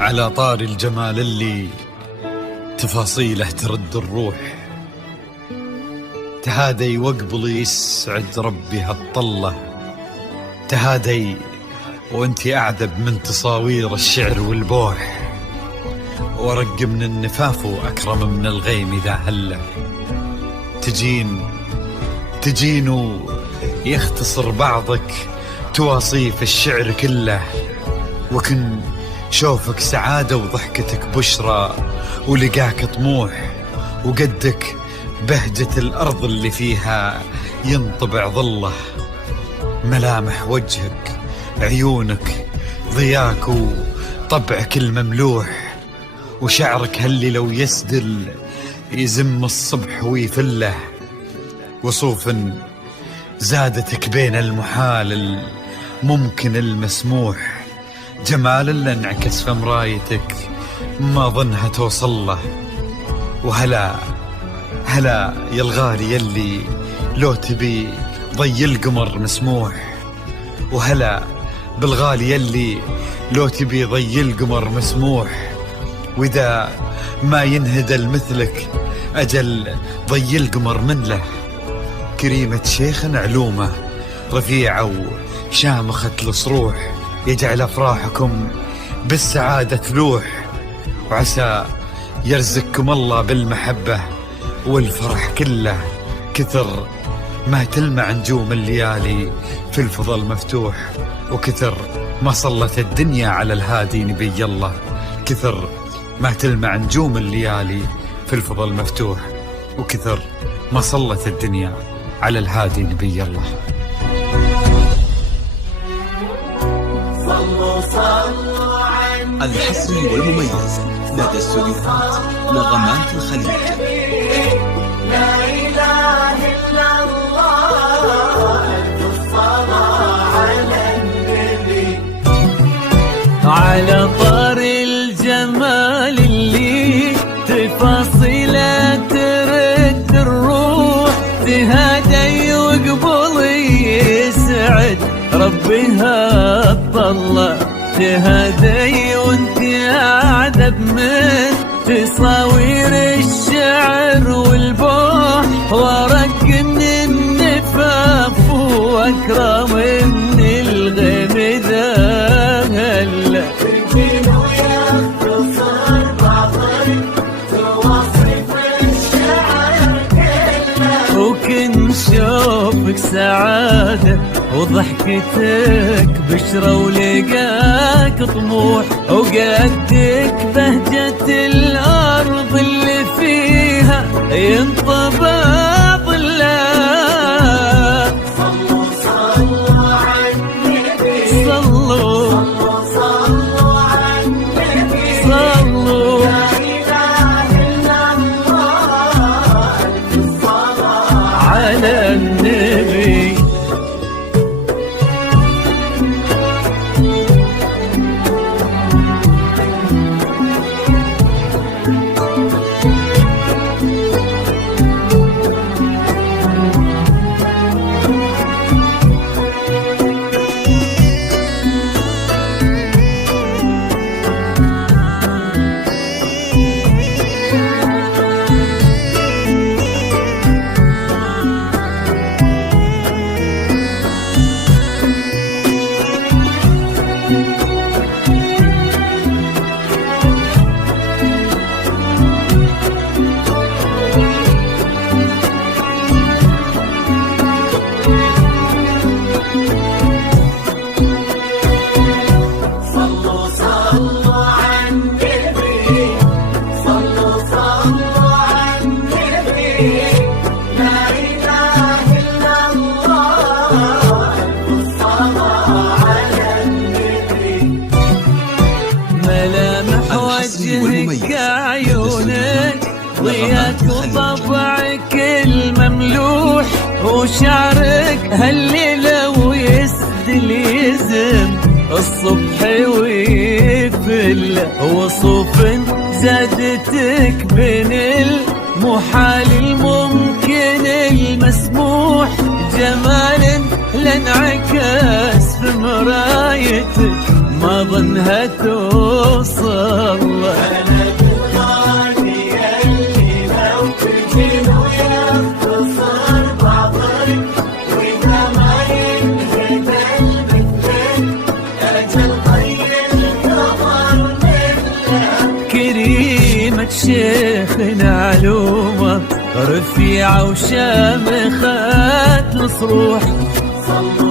على طار الجمال اللي تفاصيله ترد الروح، تهادي وقبل يسعد ربي هالطلة، تهادي وانتي أعذب من تصاوير الشعر والبوح، ورق من النفاف وأكرم من الغيم إذا هله، تجين يختصر بعضك تواصيف الشعر كله، وكن شوفك سعادة وضحكتك بشرى، ولقاك طموح، وقدك بهجة الأرض اللي فيها ينطبع ظله، ملامح وجهك عيونك ضياك وطبعك المملوح، وشعرك هاللي لو يسدل يزم الصبح ويفله، وصوف زادتك بين المحال الممكن المسموح، جمال اللي انعكس في مرايتك ما ظنها توصل له، وهلا يا الغالي يلي لو تبي ضي القمر مسموح، وهلا بالغالي يلي لو تبي ضي القمر مسموح، وإذا ما ينهدل مثلك أجل ضي القمر من له، كريمة شيخ علومه رفيعة وشامخة الصروح، يجعل أفراحكم بالسعادة تلوح، وعسى يرزقكم الله بالمحبة والفرح كله، كثر ما تلمع نجوم الليالي في الفضل مفتوح، وكثر ما صلت الدنيا على الهادي نبي الله، كثر ما تلمع نجوم الليالي في الفضل مفتوح، وكثر ما صلت الدنيا على الهادي نبي الله. الحصري والمميز لدى استوديوهات نغمات الخليج. لا إله إلا الله، الصلاة على النبي. على طار الجمال اللي تفاصيله ترد الروح، تهادي وقبل يسعد ربي هالطلة، تهادي وانتي أعذب من تصاوير الشعر والبوح، ورق من النفاف وأكرم من الغيم ذا هلا، تجين ويختصر بعضك تواصف الشعر كله، وكن شوفك سعادة وضحكتك بشرى، ولقاك طموح، وقدك بهجة الأرض اللي فيها ينطبع ظله. صلوا على النبي، صلوا على النبي، صلوا. لا إله إلا الله، الصلاة على النبي. وشعرك هالليلة ويسدل يزم الصبح ويفل وصوف زادتك بين المحال الممكن المسموح جمال لانعكس في مرايتك ما ظنها توصل أنا بالغالي اللي لو تجين ويختصر بعضك وإذا ما ينهد المثل أجل طي القمر منه كريمة شيخنا علومة رفيعة وشامخة الصروح صلوا